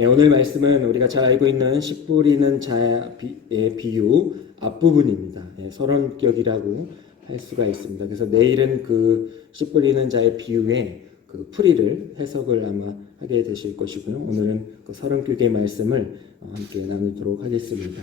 네, 오늘 말씀은 우리가 잘 알고 있는 씨 뿌리는 자의 비유 앞부분입니다. 네, 서론격이라고 할 수가 있습니다. 그래서 내일은 그 씨 뿌리는 자의 비유의 그 풀이를 해석을 아마 하게 되실 것이고요. 오늘은 그 서론격의 말씀을 함께 나누도록 하겠습니다.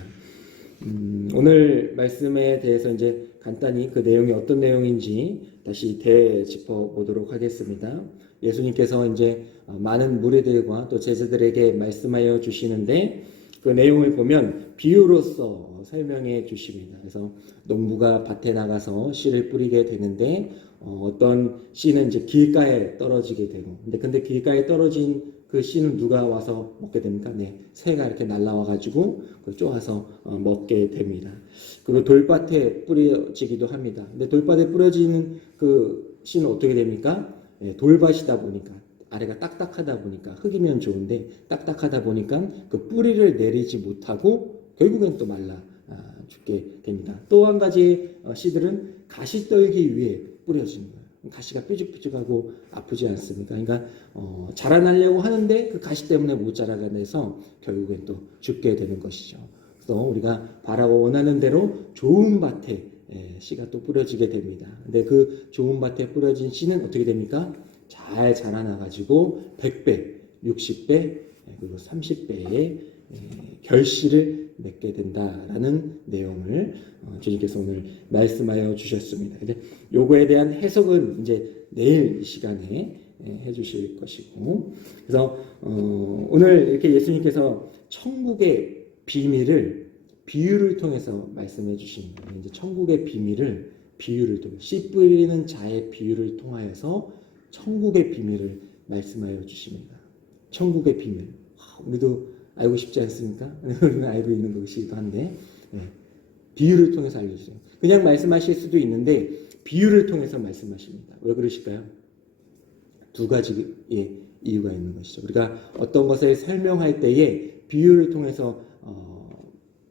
오늘 말씀에 대해서 이제 간단히 그 내용이 어떤 내용인지 다시 되짚어 보도록 하겠습니다. 예수님께서 이제 많은 무리들과 또 제자들에게 말씀하여 주시는데 그 내용을 보면 비유로서 설명해 주십니다. 그래서 농부가 밭에 나가서 씨를 뿌리게 되는데 어떤 씨는 이제 길가에 떨어지게 되고 근데 길가에 떨어진 그 씨는 누가 와서 먹게 됩니까? 네, 새가 이렇게 날라와 가지고 쪼아서 먹게 됩니다. 그리고 돌밭에 뿌려지기도 합니다. 근데 돌밭에 뿌려지는 그 씨는 어떻게 됩니까? 네, 돌밭이다 보니까 아래가 딱딱하다 보니까 흙이면 좋은데 딱딱하다 보니까 그 뿌리를 내리지 못하고 결국엔 또 말라 죽게 됩니다. 또 한 가지 씨들은 가시 떨기 위해 뿌려지는 거예요. 가시가 삐죽삐죽하고 아프지 않습니까? 그러니까 자라나려고 하는데 그 가시 때문에 못 자라게 돼서 결국엔 또 죽게 되는 것이죠. 그래서 우리가 바라고 원하는 대로 좋은 밭에 씨가 또 뿌려지게 됩니다. 근데 그 좋은 밭에 뿌려진 씨는 어떻게 됩니까? 잘 자라나가지고 100배, 60배, 그리고 30배의 결실을 맺게 된다라는 내용을 주님께서 오늘 말씀하여 주셨습니다. 근데 요거에 대한 해석은 이제 내일 이 시간에 해주실 것이고, 그래서 오늘 이렇게 예수님께서 천국의 비밀을 비유를 통해서 말씀해 주십니다. 이제 천국의 비밀을 비유를 통해 씨 뿌리는 자의 비유를 통하여서 천국의 비밀을 말씀하여 주십니다. 천국의 비밀. 우리도 알고 싶지 않습니까? 우리는 알고 있는 것이기도 한데 비유를 통해서 알려주세요. 그냥 말씀하실 수도 있는데 비유를 통해서 말씀하십니다. 왜 그러실까요? 두 가지의 이유가 있는 것이죠. 우리가 어떤 것을 설명할 때에 비유를 통해서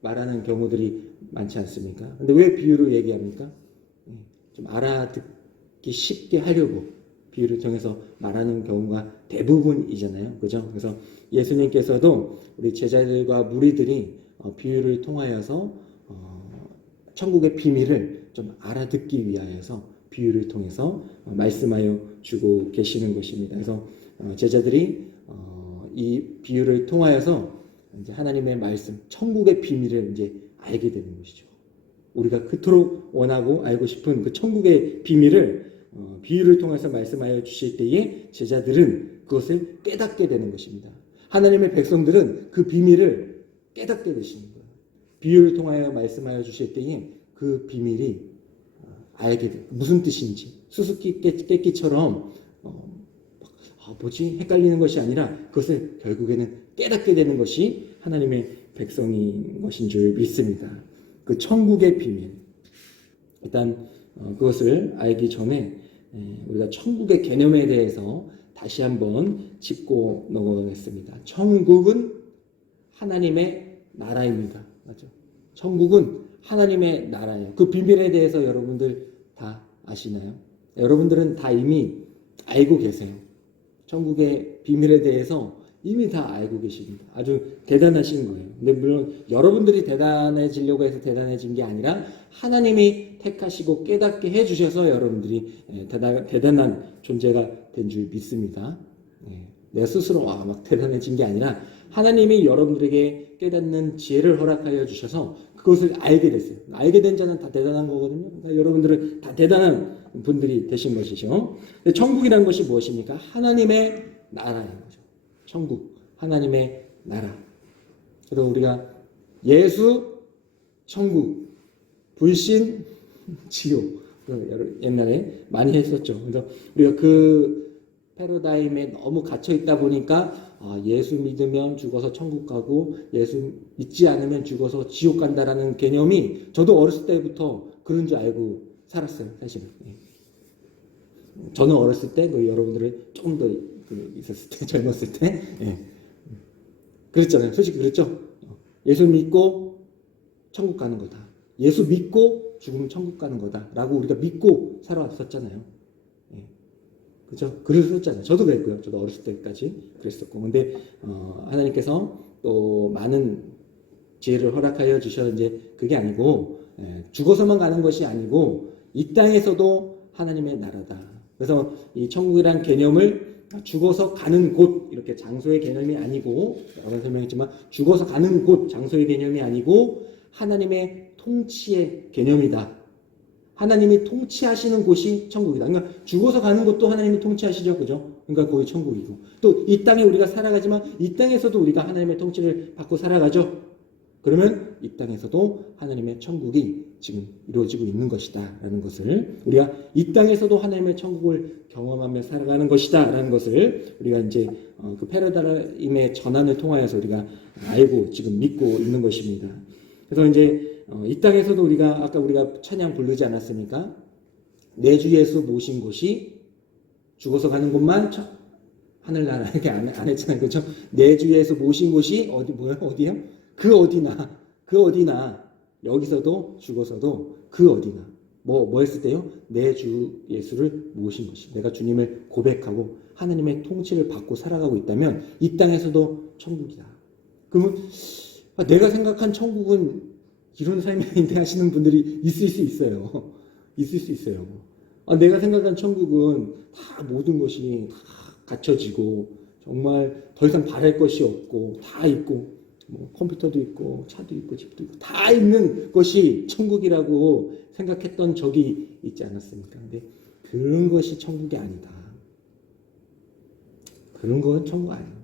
말하는 경우들이 많지 않습니까? 근데 왜 비유로 얘기합니까? 좀 알아듣기 쉽게 하려고 비유를 통해서 말하는 경우가 대부분이잖아요. 그죠? 그래서 예수님께서도 우리 제자들과 무리들이 비유를 통하여서 천국의 비밀을 좀 알아듣기 위하여서 비유를 통해서 말씀하여 주고 계시는 것입니다. 그래서 제자들이 이 비유를 통하여서 이제 하나님의 말씀, 천국의 비밀을 이제 알게 되는 것이죠. 우리가 그토록 원하고 알고 싶은 그 천국의 비밀을 비유를 통해서 말씀하여 주실 때에 제자들은 그것을 깨닫게 되는 것입니다. 하나님의 백성들은 그 비밀을 깨닫게 되시는 거예요. 비유를 통하여 말씀하여 주실 때에 그 비밀이 알게 돼요. 무슨 뜻인지 수수께끼처럼 뭐지? 헷갈리는 것이 아니라 그것을 결국에는 깨닫게 되는 것이 하나님의 백성인 것인 줄 믿습니다. 그 천국의 비밀. 일단 그것을 알기 전에 우리가 천국의 개념에 대해서 다시 한번 짚고 넘어가겠습니다. 천국은 하나님의 나라입니다. 맞죠? 천국은 하나님의 나라예요. 그 비밀에 대해서 여러분들 다 아시나요? 여러분들은 다 이미 알고 계세요. 천국의 비밀에 대해서 이미 다 알고 계십니다. 아주 대단하신 거예요. 근데 물론 여러분들이 대단해지려고 해서 대단해진 게 아니라 하나님이 택하시고 깨닫게 해주셔서 여러분들이 대단한 존재가 된 줄 믿습니다. 내 스스로 막 대단해진 게 아니라 하나님이 여러분들에게 깨닫는 지혜를 허락하여 주셔서 그것을 알게 됐어요. 알게 된 자는 다 대단한 거거든요. 그러니까 여러분들은 다 대단한 분들이 되신 것이죠. 근데 천국이라는 것이 무엇입니까? 하나님의 나라인 거죠. 천국, 하나님의 나라. 그래서 우리가 예수, 천국, 불신, 지옥. 옛날에 많이 했었죠. 그래서 우리가 그 패러다임에 너무 갇혀 있다 보니까 예수 믿으면 죽어서 천국 가고 예수 믿지 않으면 죽어서 지옥 간다라는 개념이 저도 어렸을 때부터 그런 줄 알고 살았어요. 사실은. 저는 어렸을 때 여러분들은 조금 더 있었을 때 젊었을 때 그랬잖아요. 솔직히 그랬죠. 예수 믿고 천국 가는 거다. 예수 믿고 죽으면 천국 가는 거다 라고 우리가 믿고 살아왔었잖아요. 그죠? 글을 썼잖아요. 저도 그랬고요. 저도 어렸을 때까지 그랬었고. 근데 하나님께서 또 많은 지혜를 허락하여 주셔서 이제 그게 아니고 죽어서만 가는 것이 아니고 이 땅에서도 하나님의 나라다. 그래서 이 천국이란 개념을 죽어서 가는 곳 이렇게 장소의 개념이 아니고 여러 번 설명했지만 죽어서 가는 곳 장소의 개념이 아니고 하나님의 통치의 개념이다. 하나님이 통치하시는 곳이 천국이다. 그러니까 죽어서 가는 곳도 하나님이 통치하시죠. 그죠? 그러니까 거기 천국이고. 또 이 땅에 우리가 살아가지만 이 땅에서도 우리가 하나님의 통치를 받고 살아가죠. 그러면 이 땅에서도 하나님의 천국이 지금 이루어지고 있는 것이다. 라는 것을 우리가 이 땅에서도 하나님의 천국을 경험하며 살아가는 것이다. 라는 것을 우리가 이제 그 패러다임의 전환을 통하여서 우리가 알고 지금 믿고 있는 것입니다. 그래서 이제 이 땅에서도 아까 우리가 찬양 부르지 않았습니까? 내 주 예수 모신 곳이 죽어서 가는 곳만 하늘나라 이렇게 안 했잖아요. 그렇죠? 내 주 예수 모신 곳이 어디요? 그 어디나 여기서도 죽어서도 그 어디나 뭐 했을 때요? 내 주 예수를 모신 것이 내가 주님을 고백하고 하나님의 통치를 받고 살아가고 있다면 이 땅에서도 천국이다. 그러면 내가 생각한 천국은 이런 삶인데 하시는 분들이 있을 수 있어요. 있을 수 있어요. 내가 생각한 천국은 다 모든 것이 다 갖춰지고 정말 더 이상 바랄 것이 없고 다 있고 뭐 컴퓨터도 있고 차도 있고 집도 있고 다 있는 것이 천국이라고 생각했던 적이 있지 않았습니까? 근데 그런 것이 천국이 아니다. 그런 건 천국 아니에요.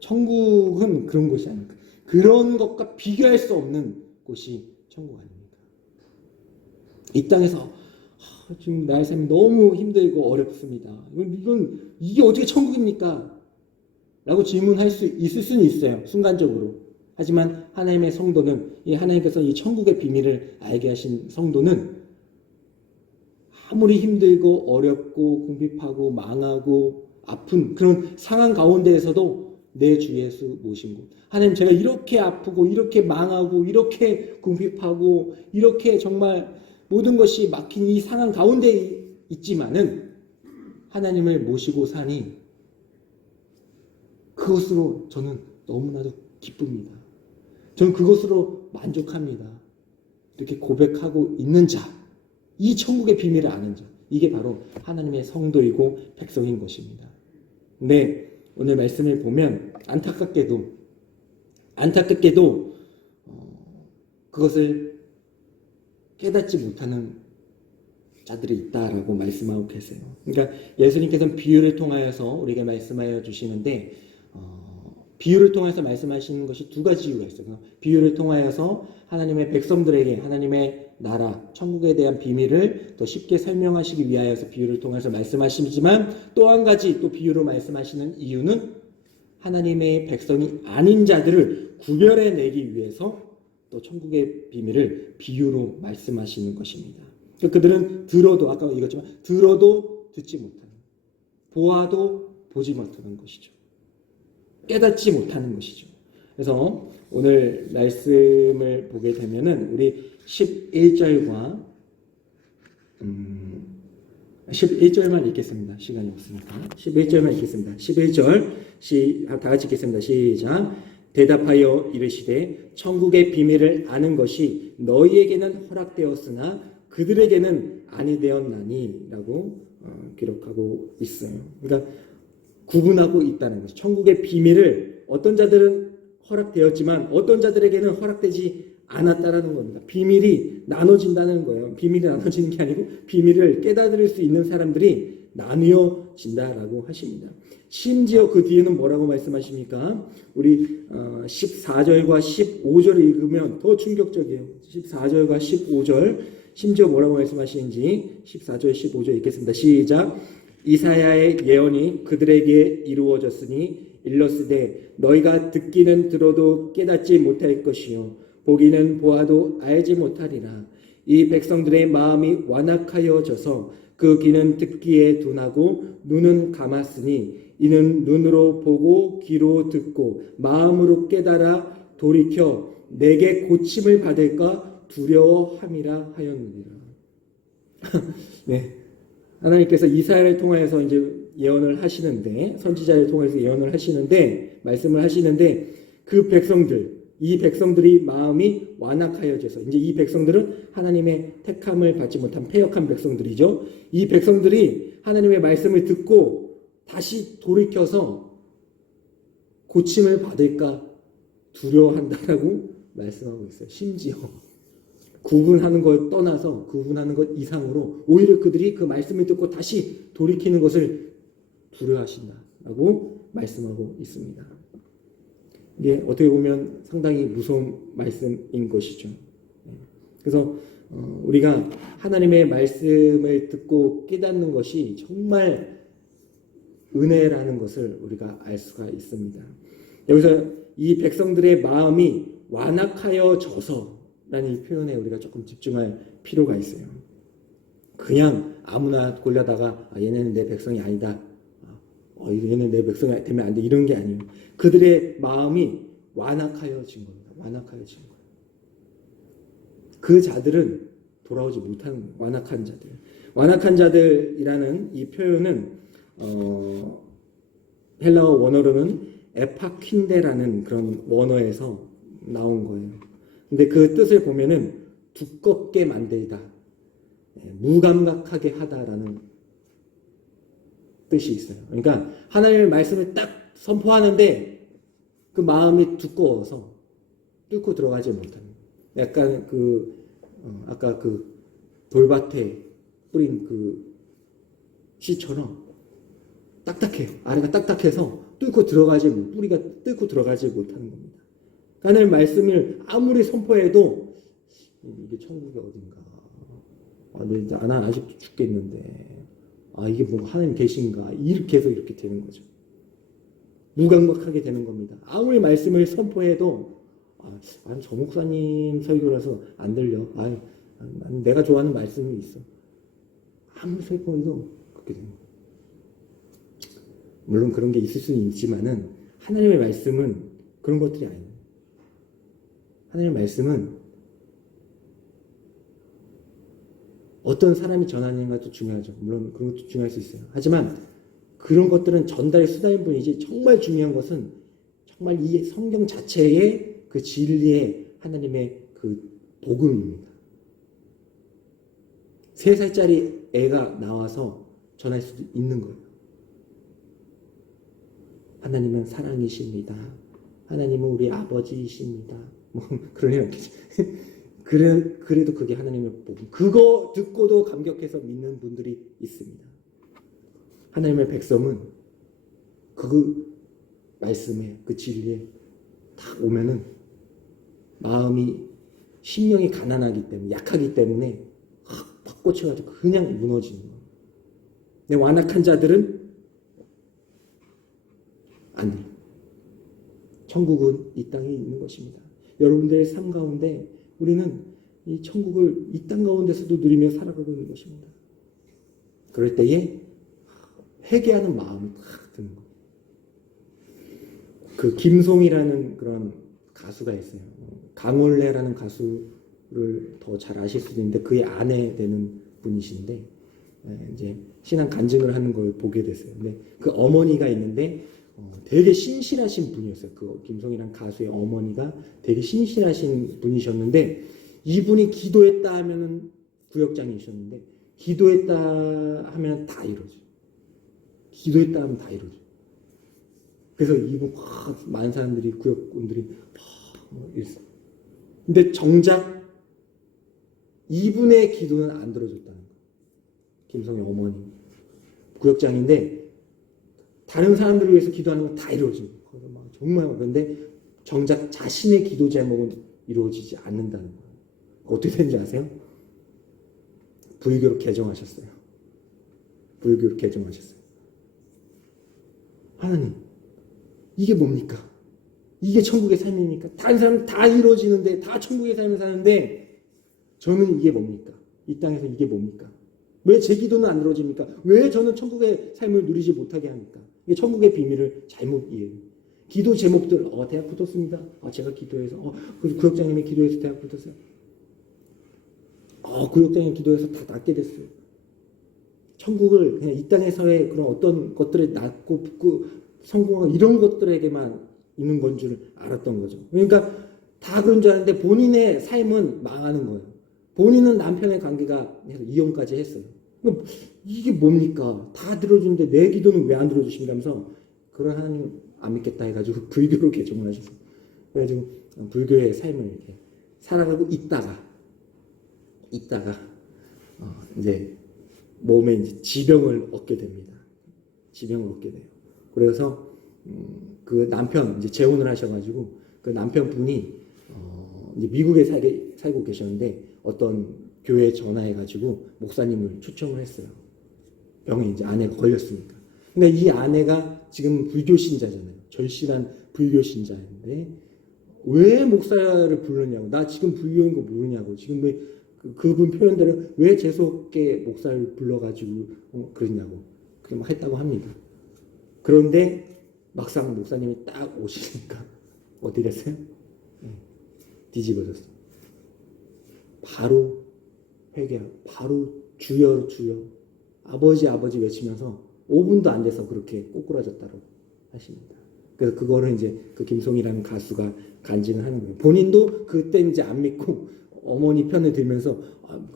천국은 그런 것이 아닙니다. 그런 것과 비교할 수 없는 곳이 천국 아닙니까? 이 땅에서 지금 나의 삶이 너무 힘들고 어렵습니다. 이게 어떻게 천국입니까? 라고 질문할 수 있을 수는 있어요. 순간적으로. 하지만 하나님의 성도는 하나님께서 이 천국의 비밀을 알게 하신 성도는 아무리 힘들고 어렵고 궁핍하고 망하고 아픈 그런 상황 가운데에서도 내 주 예수 모신 곳. 하나님 제가 이렇게 아프고 이렇게 망하고 이렇게 궁핍하고 이렇게 정말 모든 것이 막힌 이 상황 가운데 있지만은 하나님을 모시고 사니 그것으로 저는 너무나도 기쁩니다. 저는 그것으로 만족합니다. 이렇게 고백하고 있는 자, 이 천국의 비밀을 아는 자, 이게 바로 하나님의 성도이고 백성인 것입니다. 근데 오늘 말씀을 보면 안타깝게도 그것을 깨닫지 못하는 자들이 있다라고 말씀하고 계세요. 그러니까 예수님께서는 비유를 통하여서 우리에게 말씀하여 주시는데 비유를 통해서 말씀하시는 것이 두 가지 이유가 있어요. 비유를 통하여서 하나님의 백성들에게 하나님의 나라, 천국에 대한 비밀을 더 쉽게 설명하시기 위하여서 비유를 통해서 말씀하시지만 또 한 가지 또 비유로 말씀하시는 이유는 하나님의 백성이 아닌 자들을 구별해내기 위해서 또 천국의 비밀을 비유로 말씀하시는 것입니다. 그들은 들어도 아까 읽었지만 들어도 듣지 못하는, 보아도 보지 못하는 것이죠. 깨닫지 못하는 것이죠. 그래서 오늘 말씀을 보게 되면은 우리 11절과 11절만 읽겠습니다. 시간이 없으니까 11절만 읽겠습니다. 11절 다 같이 읽겠습니다. 시작. 대답하여 이르시되 천국의 비밀을 아는 것이 너희에게는 허락되었으나 그들에게는 아니 되었나니 라고 기록하고 있어요. 그러니까 구분하고 있다는 것이죠. 천국의 비밀을 어떤 자들은 허락되었지만 어떤 자들에게는 허락되지 않았다라는 겁니다. 비밀이 나눠진다는 거예요. 비밀이 나눠지는 게 아니고 비밀을 깨달을 수 있는 사람들이 나뉘어진다라고 하십니다. 심지어 그 뒤에는 뭐라고 말씀하십니까? 우리 14절과 15절을 읽으면 더 충격적이에요. 14절과 15절 심지어 뭐라고 말씀하시는지 14절 15절 읽겠습니다. 시작. 이사야의 예언이 그들에게 이루어졌으니 일렀으되 너희가 듣기는 들어도 깨닫지 못할 것이요 보기는 보아도 알지 못하리라. 이 백성들의 마음이 완악하여져서 그 귀는 듣기에 둔하고 눈은 감았으니 이는 눈으로 보고 귀로 듣고 마음으로 깨달아 돌이켜 내게 고침을 받을까 두려워함이라 하였느니라. 네. 하나님께서 이사야를 통해서 이제 예언을 하시는데, 선지자를 통해서 예언을 하시는데, 말씀을 하시는데, 그 백성들, 이 백성들이 마음이 완악하여져서, 이제 이 백성들은 하나님의 택함을 받지 못한 패역한 백성들이죠. 이 백성들이 하나님의 말씀을 듣고 다시 돌이켜서 고침을 받을까 두려워한다라고 말씀하고 있어요. 심지어 구분하는 걸 떠나서 구분하는 것 이상으로 오히려 그들이 그 말씀을 듣고 다시 돌이키는 것을 두려워하신다라고 말씀하고 있습니다. 이게 어떻게 보면 상당히 무서운 말씀인 것이죠. 그래서 우리가 하나님의 말씀을 듣고 깨닫는 것이 정말 은혜라는 것을 우리가 알 수가 있습니다. 여기서 이 백성들의 마음이 완악하여져서라는 이 표현에 우리가 조금 집중할 필요가 있어요. 그냥 아무나 골라다가 얘네는 내 백성이 아니다. 얘는 내 백성이 되면 안 돼. 이런 게 아니에요. 그들의 마음이 완악하여진 겁니다. 완악하여진 거예요. 그 자들은 돌아오지 못하는 완악한 자들. 완악한 자들이라는 이 표현은 헬라어 원어로는 에파킨데라는 그런 원어에서 나온 거예요. 근데 그 뜻을 보면은 두껍게 만들다, 무감각하게 하다라는 뜻이 있어요. 그러니까 하나님의 말씀을 딱 선포하는데 그 마음이 두꺼워서 뚫고 들어가지 못하는. 약간 아까 그 돌밭에 뿌린 그 씨처럼 딱딱해. 아래가 딱딱해서 뿌리가 뚫고 들어가지 못하는 겁니다. 하나님의 말씀을 아무리 선포해도 이게 천국이 어딘가. 난 아직도 죽겠는데. 이게 뭐 하나님 계신가. 이렇게 해서 이렇게 되는 거죠. 무감각하게 되는 겁니다. 아무리 말씀을 선포해도 저 목사님 설교라서 안 들려. 내가 좋아하는 말씀이 있어. 아무리 선포해도 그렇게 되는 거예요. 물론 그런 게 있을 수는 있지만은 하나님의 말씀은 그런 것들이 아니에요. 하나님의 말씀은 어떤 사람이 전하는 것도 중요하죠. 물론 그런 것도 중요할 수 있어요. 하지만 그런 것들은 전달의 수단일 뿐이지 정말 중요한 것은 정말 이 성경 자체의 그 진리의 하나님의 그 복음입니다. 3살짜리 애가 나와서 전할 수도 있는 거예요. 하나님은 사랑이십니다. 하나님은 우리 아버지이십니다. 그러네요. 그래도 그게 하나님의 복음. 그거 듣고도 감격해서 믿는 분들이 있습니다. 하나님의 백성은 그 말씀에, 그 진리에 딱 오면은 마음이, 심령이 가난하기 때문에, 약하기 때문에 확 꽂혀가지고 그냥 무너지는 거예요. 근데 완악한 자들은 안 돼요. 천국은 이 땅에 있는 것입니다. 여러분들의 삶 가운데 우리는 이 천국을 이 땅 가운데서도 누리며 살아가고 있는 것입니다. 그럴 때에 회개하는 마음이 탁 드는 거예요. 그 김송이라는 그런 가수가 있어요. 강원래라는 가수를 더 잘 아실 수도 있는데 그의 아내 되는 분이신데 이제 신앙 간증을 하는 걸 보게 됐어요. 근데 그 어머니가 있는데 되게 신실하신 분이었어요. 그 김송이라는 가수의 어머니가 되게 신실하신 분이셨는데 이분이 기도했다 하면은 구역장이셨는데 기도했다 하면 다 이루어져요. 기도했다 하면 다 이루어져요. 그래서 이분 많은 사람들이 구역군들이 이랬어요. 근데 정작 이분의 기도는 안 들어줬다는 거예요. 김성의 어머니 구역장인데 다른 사람들을 위해서 기도하는 건 다 이루어지고 정말 그런데 정작 자신의 기도 제목은 이루어지지 않는다는 거예요. 어떻게 되는지 아세요? 불교로 개종하셨어요. 불교로 개종하셨어요. 하나님, 이게 뭡니까? 이게 천국의 삶입니까? 다른 사람 다 이루어지는데 다 천국의 삶을 사는데 저는 이게 뭡니까? 이 땅에서 이게 뭡니까? 왜 제 기도는 안 이루어집니까? 왜 저는 천국의 삶을 누리지 못하게 합니까? 이게 천국의 비밀을 잘못 이해해요. 기도 제목들, 대학 붙었습니다. 제가 기도해서, 구역장님이 기도해서 대학 붙었어요. 구역장님 기도해서 다 낫게 됐어요. 천국을 그냥 이 땅에서의 그런 어떤 것들에 낳고 붙고 성공하고 이런 것들에게만 있는 건 줄 알았던 거죠. 그러니까 다 그런 줄 알았는데 본인의 삶은 망하는 거예요. 본인은 남편의 관계가 이혼까지 했어요. 이게 뭡니까? 다 들어주는데 내 기도는 왜 안 들어주신다면서 그런 하나님 안 믿겠다 해가지고 불교로 개종을 하셨어요. 그래가지고 불교의 삶을 이렇게 살아가고 있다가 이제 몸에 이제 지병을 얻게 됩니다. 지병을 얻게 돼요. 그래서 그 남편 이제 재혼을 하셔가지고 그 남편분이 이제 미국에 살고 계셨는데 어떤 교회에 전화해가지고 목사님을 초청을 했어요. 병에 이제 아내가 걸렸으니까. 근데 이 아내가 지금 불교 신자잖아요. 절실한 불교 신자인데 왜 목사를 부르냐고. 나 지금 불교인 거 모르냐고. 지금 왜 그분 표현대로 왜 재수없게 목사를 불러가지고 그러냐고. 그렇게 막 했다고 합니다. 그런데 막상 목사님이 딱 오시니까 어떻게 됐어요? 뒤집어졌어요. 바로 회개하고 바로 주여 주여 아버지 아버지 외치면서 5분도 안 돼서 그렇게 꼬꾸라졌다고 하십니다. 그래서 그거를 이제 그 김송이라는 가수가 간증을 하는 거예요. 본인도 그때 이제 안 믿고 어머니 편을 들면서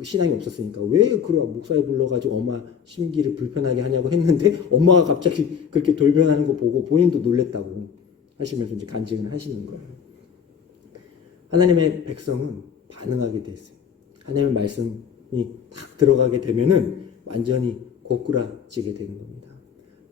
신앙이 없었으니까 왜 그래 목사에 불러가지고 엄마 심기를 불편하게 하냐고 했는데 엄마가 갑자기 그렇게 돌변하는 거 보고 본인도 놀랬다고 하시면서 이제 간증을 하시는 거예요. 하나님의 백성은 반응하게 돼 있어요. 하나님의 말씀이 딱 들어가게 되면은 완전히 고꾸라지게 되는 겁니다.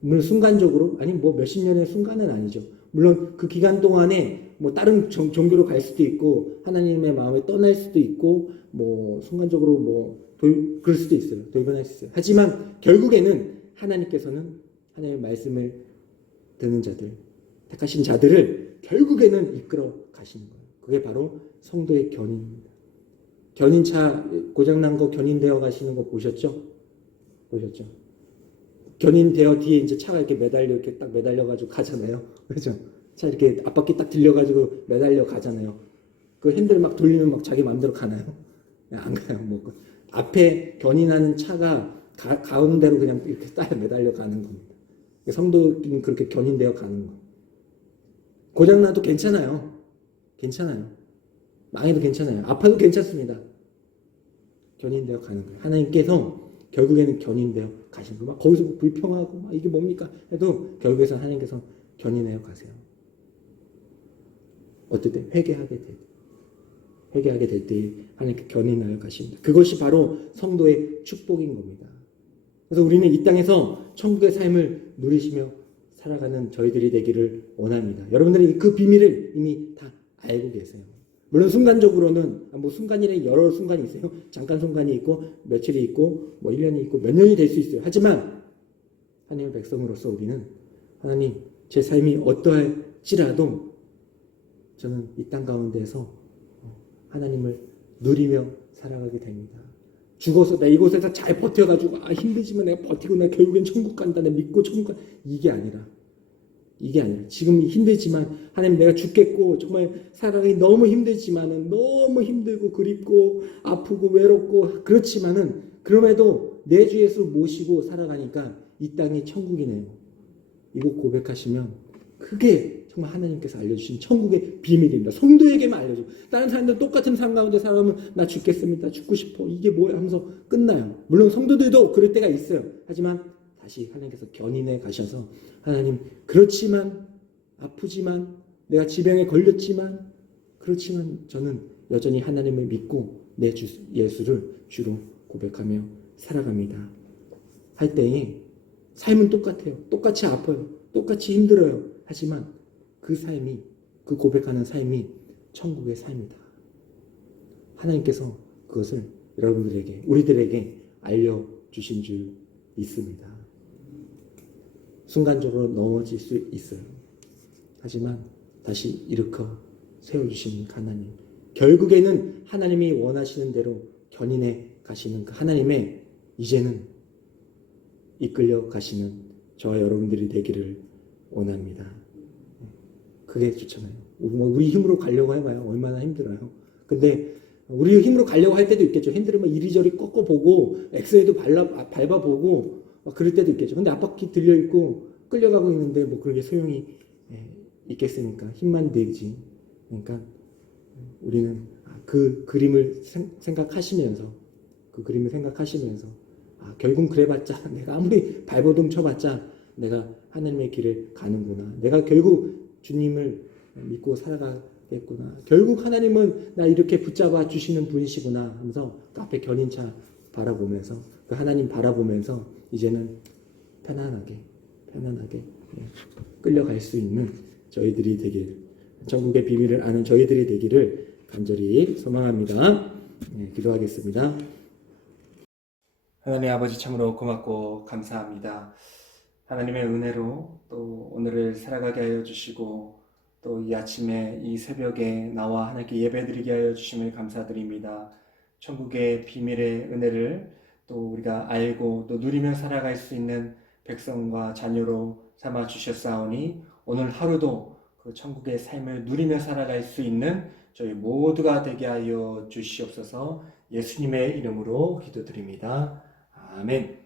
물론 순간적으로 아니 뭐 몇십 년의 순간은 아니죠. 물론 그 기간 동안에 뭐 다른 종교로 갈 수도 있고 하나님의 마음에 떠날 수도 있고 뭐 순간적으로 뭐 그럴 수도 있어요. 돌변할 수 있어요. 하지만 결국에는 하나님께서는 하나님의 말씀을 듣는 자들, 택하신 자들을 결국에는 이끌어 가시는 거예요. 그게 바로 성도의 견인입니다. 견인차 고장난 거 견인되어 가시는 거 보셨죠? 견인되어 뒤에 이제 차가 이렇게 이렇게 딱 매달려가지고 가잖아요. 그렇죠? 차 이렇게 앞바퀴 딱 들려가지고 매달려 가잖아요. 그 핸들 막 돌리면 막 자기 마음대로 가나요? 안 가요. 뭐 앞에 견인하는 차가 가운데로 그냥 이렇게 딱 매달려 가는 겁니다. 성도는 그렇게 견인되어 가는 거. 고장나도 괜찮아요. 망해도 괜찮아요. 아파도 괜찮습니다. 견인되어 가는 거예요. 하나님께서 결국에는 견인되어 가시는 거예요. 거기서 불평하고 이게 뭡니까? 해도 결국에서 하나님께서 견인하여 가세요. 어떨 때 회개하게 될 때 하나님께 견인하여 가십니다. 그것이 바로 성도의 축복인 겁니다. 그래서 우리는 이 땅에서 천국의 삶을 누리시며 살아가는 저희들이 되기를 원합니다. 여러분들이 그 비밀을 이미 다 알고 계세요. 물론 순간적으로는 뭐 순간이란 여러 순간이 있어요. 잠깐 순간이 있고 며칠이 있고 뭐 1년이 있고 몇 년이 될 수 있어요. 하지만 하나님의 백성으로서 우리는 하나님 제 삶이 어떠할지라도 저는 이 땅 가운데에서 하나님을 누리며 살아가게 됩니다. 죽어서 나 이곳에서 잘 버텨가지고 힘들지만 내가 버티고 나 결국엔 천국 간다. 내가 믿고 천국 간다. 이게 아니라 지금 힘들지만 하나님 내가 죽겠고 정말 살아가기 너무 힘들지만은 너무 힘들고 그립고 아프고 외롭고 그렇지만은 그럼에도 내 주 예수 모시고 살아가니까 이 땅이 천국이네요. 이거 고백하시면 그게 정말 하나님께서 알려주신 천국의 비밀입니다. 성도에게만 알려주고 다른 사람들 똑같은 삶 가운데 살아가면 나 죽겠습니다. 죽고 싶어. 이게 뭐야 하면서 끝나요. 물론 성도들도 그럴 때가 있어요. 하지만 다시 하나님께서 견인해 가셔서 하나님 그렇지만 아프지만 내가 지병에 걸렸지만 그렇지만 저는 여전히 하나님을 믿고 내 주 예수를 주로 고백하며 살아갑니다. 할 때에 삶은 똑같아요. 똑같이 아파요. 똑같이 힘들어요. 하지만 그 삶이 그 고백하는 삶이 천국의 삶이다. 하나님께서 그것을 여러분들에게 우리들에게 알려주신 줄 있습니다. 순간적으로 넘어질 수 있어요. 하지만 다시 일으켜 세워주시는 하나님. 결국에는 하나님이 원하시는 대로 견인해 가시는 그 하나님의 이제는 이끌려 가시는 저와 여러분들이 되기를 원합니다. 그게 좋잖아요. 우리 힘으로 가려고 해봐요. 얼마나 힘들어요. 근데 우리 힘으로 가려고 할 때도 있겠죠. 핸들을 막 이리저리 꺾어보고 엑셀도 밟아보고 막 그럴 때도 있겠죠. 근데 압박기 들려 있고 끌려가고 있는데 뭐 그게 소용이 있겠습니까? 힘만 들지. 그러니까 우리는 그 그림을 생각하시면서 그 그림을 생각하시면서 결국 그래봤자 내가 아무리 발버둥 쳐봤자 내가 하나님의 길을 가는구나. 내가 결국 주님을 믿고 살아가겠구나. 결국 하나님은 나 이렇게 붙잡아 주시는 분이시구나 하면서 그 앞에 견인차 바라보면서 그 하나님 바라보면서 이제는 편안하게 끌려갈 수 있는 저희들이 되길, 천국의 비밀을 아는 저희들이 되기를 간절히 소망합니다. 기도하겠습니다. 하나님 아버지 참으로 고맙고 감사합니다. 하나님의 은혜로 또 오늘을 살아가게 하여 주시고 또 이 아침에 이 새벽에 나와 하나님께 예배드리게 하여 주심을 감사드립니다. 천국의 비밀의 은혜를 또 우리가 알고 또 누리며 살아갈 수 있는 백성과 자녀로 삼아 주셨사오니 오늘 하루도 그 천국의 삶을 누리며 살아갈 수 있는 저희 모두가 되게 하여 주시옵소서. 예수님의 이름으로 기도드립니다. 아멘.